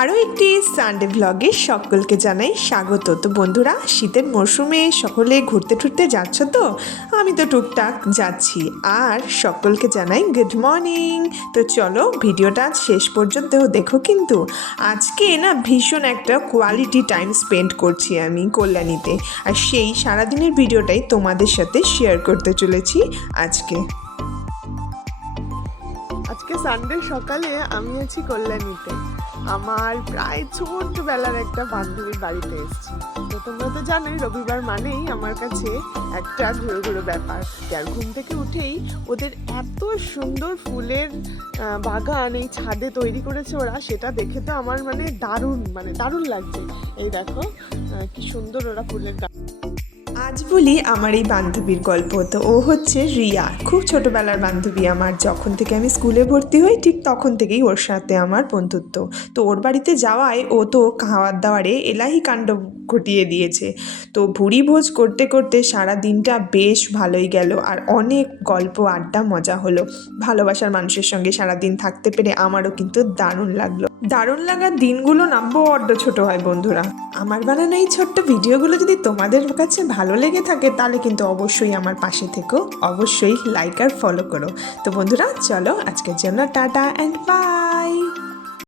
আরও একটি সানডে ব্লগে সকলকে জানাই স্বাগত। তো বন্ধুরা, শীতের মরশুমে সকলে ঘুরতে টুরতে যাচ্ছ তো? আমি তো টুকটাক যাচ্ছি। আর সকলকে জানাই গুড মর্নিং। তো চলো ভিডিওটা আজ শেষ পর্যন্ত দেখো। কিন্তু আজকে না ভীষণ একটা কোয়ালিটি টাইম স্পেন্ড করছি আমি কল্যাণীতে, আর সেই সারাদিনের ভিডিওটাই তোমাদের সাথে শেয়ার করতে চলেছি আজকে। আজকে সানডে সকালে আমি আছি কল্যাণীতে। আমার প্রায় ছোটবেলার একটা বান্ধবীর বাড়িতে এসেছি। তো তোমরা তো জানোই রবিবার মানেই আমার কাছে একটা ঘুরো ঘুরো ব্যাপার। আর ঘুম থেকে উঠেই ওদের এত সুন্দর ফুলের বাগান এই ছাদে তৈরি করেছে ওরা, সেটা দেখে তো আমার দারুণ লাগছে। এই দেখো কি সুন্দর ওরা ফুলের গাছ। আজ বলি আমার এই বান্ধবীর গল্প। তো ও হচ্ছে রিয়া, খুব ছোটোবেলার বান্ধবী আমার। যখন থেকে আমি স্কুলে ভর্তি হই ঠিক তখন থেকেই ওর সাথে আমার বন্ধুত্ব। তো ওর বাড়িতে যাওয়ায় ও তো খাওয়ার দাওয়ারে এলাহি কাণ্ড ঘটিয়ে দিয়েছে। তো ভুরি ভোজ করতে করতে সারা দিনটা বেশ ভালোই গেল, আর অনেক গল্প আড্ডা মজা হলো। ভালোবাসার মানুষের সঙ্গে সারাদিন থাকতে পেরে আমারও কিন্তু দারুণ লাগলো। দারুণ লাগার দিনগুলো না বড্ড ছোট হয় বন্ধুরা। আমার বানানো এই ছোট্ট ভিডিওগুলো যদি তোমাদের কাছে ভালো লেগে থাকে তাহলে কিন্তু অবশ্যই আমার পাশে থেকো, অবশ্যই লাইক আর ফলো করো। তো বন্ধুরা চলো আজকের জন্য টাটা অ্যান্ড বাই।